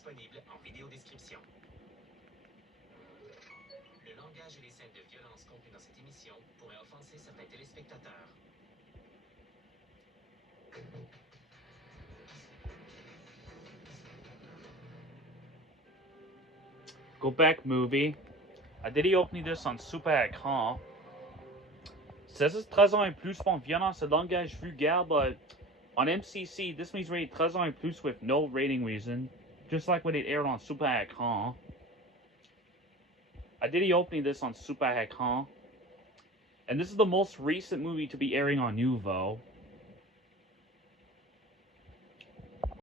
disponibles en vidéo-description. Le langage et les scènes de violence contenues dans cette émission pourraient offenser certains téléspectateurs. Go back movie. I did opening this on super écran. Says it's 13 ans et plus pour violence et langage vulgaire, but on MCC, this means rated 13 ans et plus with no rating reason, just like when it aired on super écran. I did opening this on super écran, and this is the most recent movie to be airing on Noovo.